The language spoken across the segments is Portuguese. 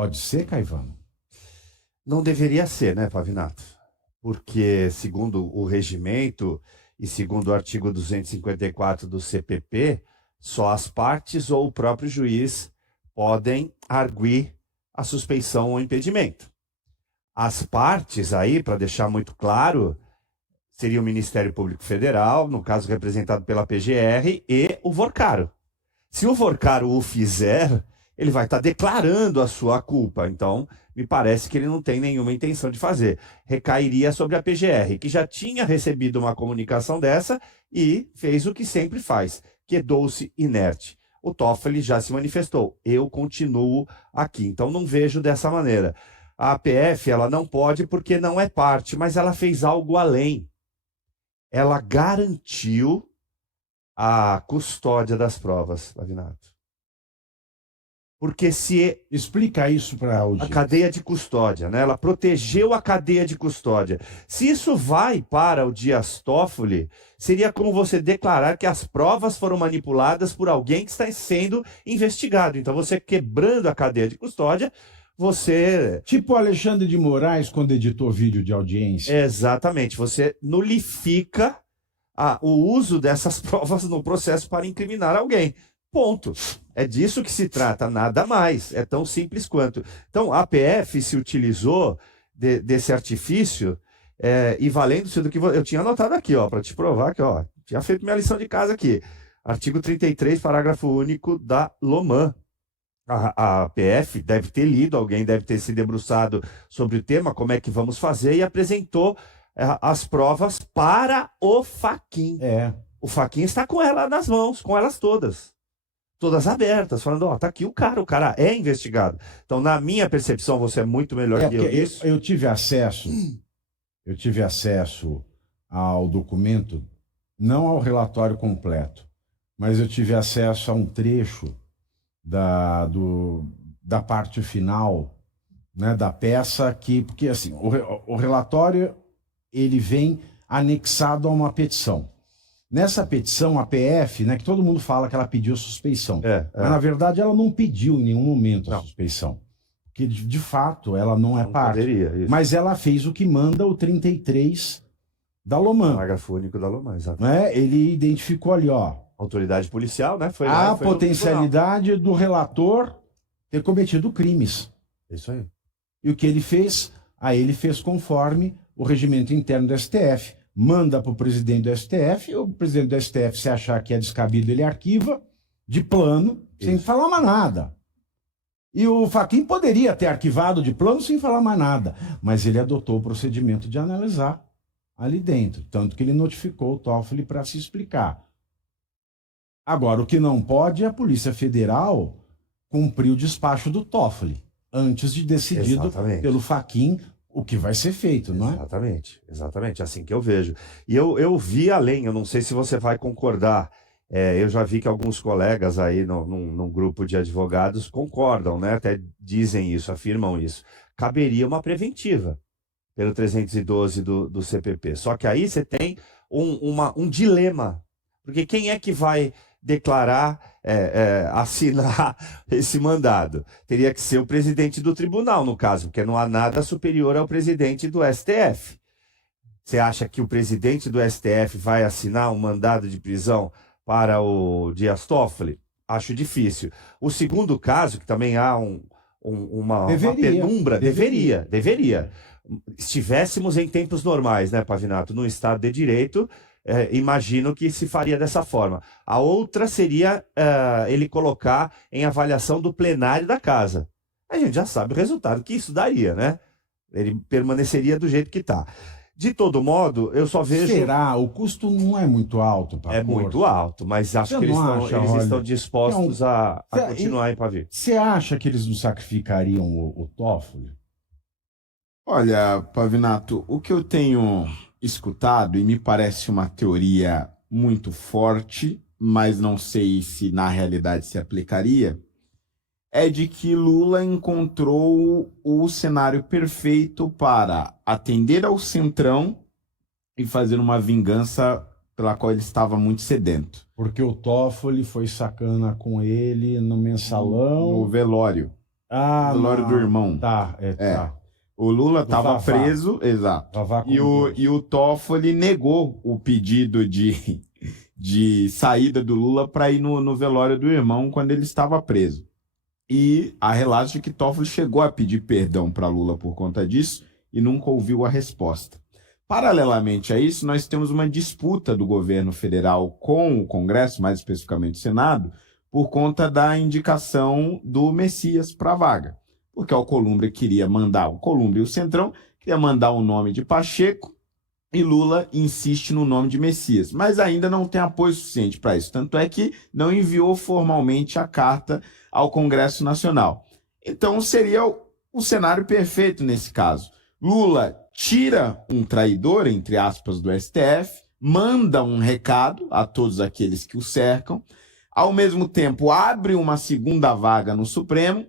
Pode ser, Caivano? Não deveria ser, né, Pavinato? Porque, segundo o regimento e segundo o artigo 254 do CPP, só as partes ou o próprio juiz podem arguir a suspeição ou impedimento. As partes aí, para deixar muito claro, seria o Ministério Público Federal, no caso representado pela PGR, e o Vorcaro. Se o Vorcaro o fizer, ele vai estar declarando a sua culpa. Então, me parece que ele não tem nenhuma intenção de fazer. Recairia sobre a PGR, que já tinha recebido uma comunicação dessa e fez o que sempre faz, quedou-se inerte. O Toffoli já se manifestou. Eu continuo aqui. Então, não vejo dessa maneira. A APF, ela não pode porque não é parte, mas ela fez algo além. Ela garantiu a custódia das provas, Pavinato. Porque se... Explica isso para a audiência. A cadeia de custódia, né? Ela protegeu a cadeia de custódia. Se isso vai para o Dias Toffoli, seria como você declarar que as provas foram manipuladas por alguém que está sendo investigado. Então, você quebrando a cadeia de custódia, você... Tipo o Alexandre de Moraes, quando editou vídeo de audiência. Exatamente. Você nulifica o uso dessas provas no processo para incriminar alguém. Ponto. É disso que se trata, nada mais. É tão simples quanto. Então, a APF se utilizou desse artifício e valendo-se do que eu tinha anotado aqui, ó, para te provar que, ó, tinha feito minha lição de casa aqui. Artigo 33, parágrafo único da LOMAN. A APF deve ter lido, alguém deve ter se debruçado sobre o tema, como é que vamos fazer, e apresentou as provas para o Fachin. O Fachin está com ela nas mãos, com elas todas abertas, falando, ó, tá aqui o cara é investigado. Então, na minha percepção, você é muito melhor que eu nisso. Eu tive acesso ao documento, não ao relatório completo, mas eu tive acesso a um trecho da parte final, né, da peça, porque assim, o relatório ele vem anexado a uma petição. Nessa petição, a PF, né, que todo mundo fala que ela pediu suspeição, mas na verdade ela não pediu em nenhum momento a suspeição, porque de fato ela não é parte, mas ela fez o que manda o 33 da LOMAN. Parágrafo único da LOMAN, exatamente. Ele identificou ali, ó, autoridade policial, né? Foi a potencialidade do relator ter cometido crimes. Isso aí. E o que ele fez? Ele fez conforme o regimento interno do STF. Manda para o presidente do STF, o presidente do STF, se achar que é descabido, ele arquiva de plano, sem falar mais nada. E o Fachin poderia ter arquivado de plano sem falar mais nada, mas ele adotou o procedimento de analisar ali dentro, tanto que ele notificou o Toffoli para se explicar. Agora, o que não pode é a Polícia Federal cumprir o despacho do Toffoli, antes de decidido pelo Fachin o que vai ser feito, não é? Exatamente, assim que eu vejo. E eu vi além, eu não sei se você vai concordar, eu já vi que alguns colegas aí num grupo de advogados concordam, né? Até dizem isso, afirmam isso. Caberia uma preventiva pelo 312 do CPP. Só que aí você tem um dilema, porque quem é que vai declarar, assinar esse mandado? Teria que ser o presidente do tribunal, no caso, porque não há nada superior ao presidente do STF. Você acha que o presidente do STF vai assinar um mandado de prisão para o Dias Toffoli? Acho difícil. O segundo caso, que também há uma penumbra, deveria. Estivéssemos em tempos normais, né, Pavinato, no Estado de Direito, imagino que se faria dessa forma. A outra seria ele colocar em avaliação do plenário da casa. A gente já sabe o resultado que isso daria, né? Ele permaneceria do jeito que está. De todo modo, eu só vejo... Será? O custo não é muito alto para a corte? Muito alto, mas acho que eles estão dispostos a continuar em Pavio. Você acha que eles não sacrificariam o Toffoli? Olha, Pavinato, o que eu tenho escutado, e me parece uma teoria muito forte, mas não sei se na realidade se aplicaria, é de que Lula encontrou o cenário perfeito para atender ao Centrão e fazer uma vingança pela qual ele estava muito sedento. Porque o Toffoli foi sacana com ele no mensalão. No velório. Ah, velório do irmão. Tá, tá. O Lula Do estava Vavá. preso, exato. Vavá com E o Toffoli negou o pedido de saída do Lula para ir no velório do irmão quando ele estava preso. E há relatos de que Toffoli chegou a pedir perdão para Lula por conta disso e nunca ouviu a resposta. Paralelamente a isso, nós temos uma disputa do governo federal com o Congresso, mais especificamente o Senado, por conta da indicação do Messias para a vaga. Porque o Alcolumbre queria mandar, o Alcolumbre e o Centrão queria mandar o nome de Pacheco e Lula insiste no nome de Messias, mas ainda não tem apoio suficiente para isso. Tanto é que não enviou formalmente a carta ao Congresso Nacional. Então seria o cenário perfeito nesse caso. Lula tira um traidor, entre aspas, do STF, manda um recado a todos aqueles que o cercam, ao mesmo tempo abre uma segunda vaga no Supremo,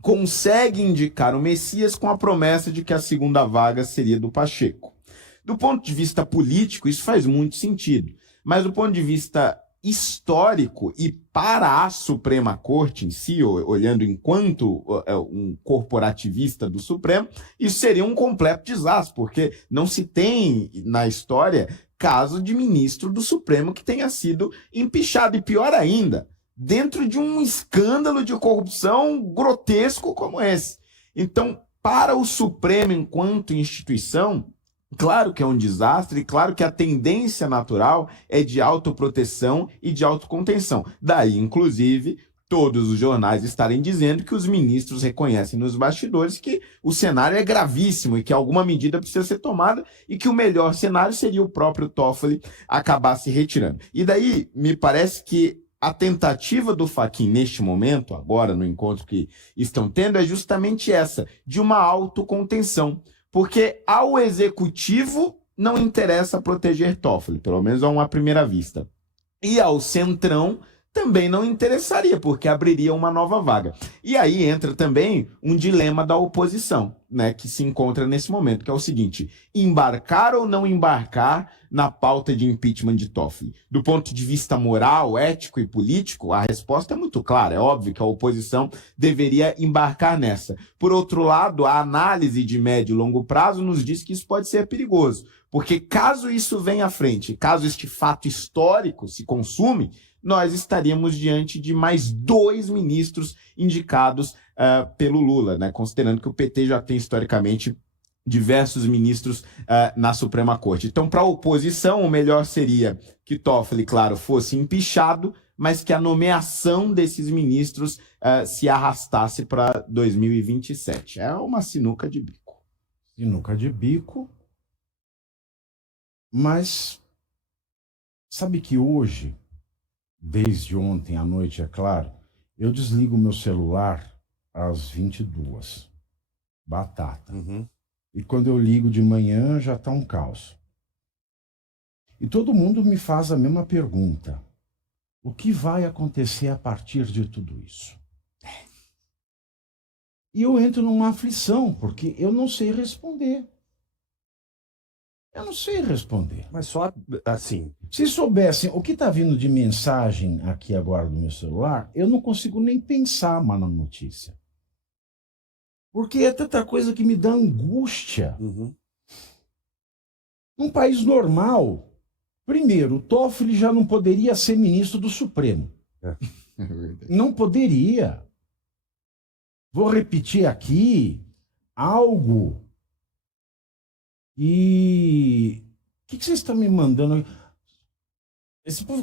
consegue indicar o Messias com a promessa de que a segunda vaga seria do Pacheco. Do ponto de vista político, isso faz muito sentido, mas do ponto de vista histórico e para a Suprema Corte em si, olhando enquanto um corporativista do Supremo, isso seria um completo desastre, porque não se tem na história caso de ministro do Supremo que tenha sido empichado, e pior ainda, dentro de um escândalo de corrupção grotesco como esse. Então, para o Supremo enquanto instituição, claro que é um desastre, e claro que a tendência natural é de autoproteção e de autocontenção. Daí, inclusive, todos os jornais estarem dizendo que os ministros reconhecem nos bastidores que o cenário é gravíssimo e que alguma medida precisa ser tomada e que o melhor cenário seria o próprio Toffoli acabar se retirando. E daí, me parece que a tentativa do Fachin neste momento, agora no encontro que estão tendo, é justamente essa, de uma autocontenção. Porque ao executivo não interessa proteger Toffoli, pelo menos a uma primeira vista. E ao Centrão também não interessaria, porque abriria uma nova vaga. E aí entra também um dilema da oposição, né, que se encontra nesse momento, que é o seguinte: embarcar ou não embarcar na pauta de impeachment de Toffoli? Do ponto de vista moral, ético e político, a resposta é muito clara. É óbvio que a oposição deveria embarcar nessa. Por outro lado, a análise de médio e longo prazo nos diz que isso pode ser perigoso, porque caso isso venha à frente, caso este fato histórico se consume, nós estaríamos diante de mais 2 ministros indicados pelo Lula, né? Considerando que o PT já tem historicamente diversos ministros na Suprema Corte. Então, para a oposição, o melhor seria que Toffoli, claro, fosse empichado, mas que a nomeação desses ministros se arrastasse para 2027. É uma sinuca de bico. Sinuca de bico. Mas sabe que hoje, desde ontem à noite, é claro, eu desligo meu celular às 22. Batata. Uhum. E quando eu ligo de manhã, já está um caos. E todo mundo me faz a mesma pergunta: o que vai acontecer a partir de tudo isso? E eu entro numa aflição, porque eu não sei responder. Eu não sei responder. Mas só assim. Se soubessem o que está vindo de mensagem aqui agora no meu celular, eu não consigo nem pensar mais na notícia. Porque é tanta coisa que me dá angústia. Uhum. Num país normal, primeiro, o Toffoli já não poderia ser ministro do Supremo. Não poderia. Vou repetir aqui algo. E o que vocês estão me mandando?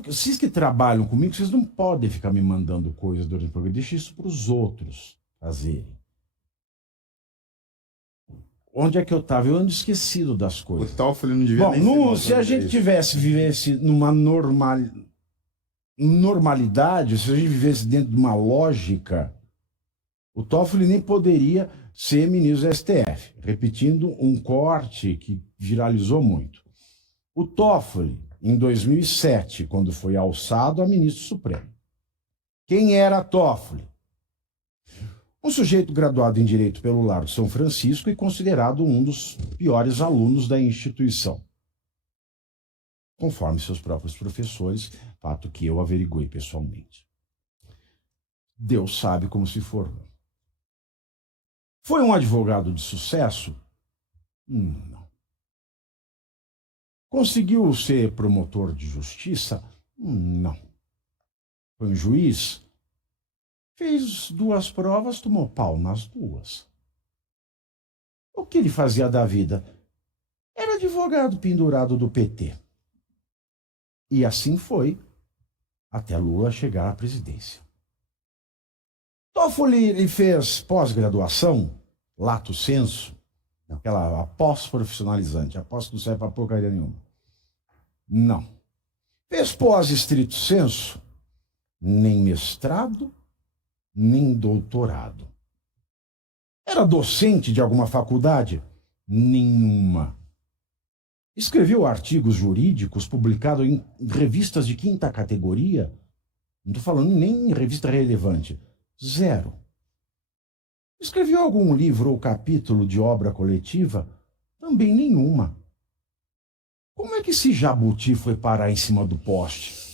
Vocês que trabalham comigo, vocês não podem ficar me mandando coisas durante o programa. Deixa isso para os outros fazerem. Onde é que eu estava? Eu ando esquecido das coisas. O Toffoli não devia nem se a gente vivesse numa normalidade, se a gente vivesse dentro de uma lógica, o Toffoli nem poderia ser ministro do STF. Repetindo um corte que viralizou muito. O Toffoli, em 2007, quando foi alçado a ministro supremo. Quem era Toffoli? Um sujeito graduado em Direito pelo Largo São Francisco e considerado um dos piores alunos da instituição, conforme seus próprios professores, fato que eu averiguei pessoalmente. Deus sabe como se formou. Foi um advogado de sucesso? Não. Conseguiu ser promotor de justiça? Não. Foi um juiz? Fez 2 provas, tomou pau nas 2. O que ele fazia da vida? Era advogado pendurado do PT. E assim foi, até Lula chegar à presidência. Toffoli ele fez pós-graduação, lato sensu, aquela pós-profissionalizante, após que não serve para porcaria nenhuma. Não. Fez pós-estrito sensu, nem mestrado, nem doutorado. Era docente de alguma faculdade? Nenhuma. Escreveu artigos jurídicos publicados em revistas de 5ª categoria? Não estou falando nem em revista relevante. 0. Escreveu algum livro ou capítulo de obra coletiva? Também nenhuma. Como é que esse jabuti foi parar em cima do poste?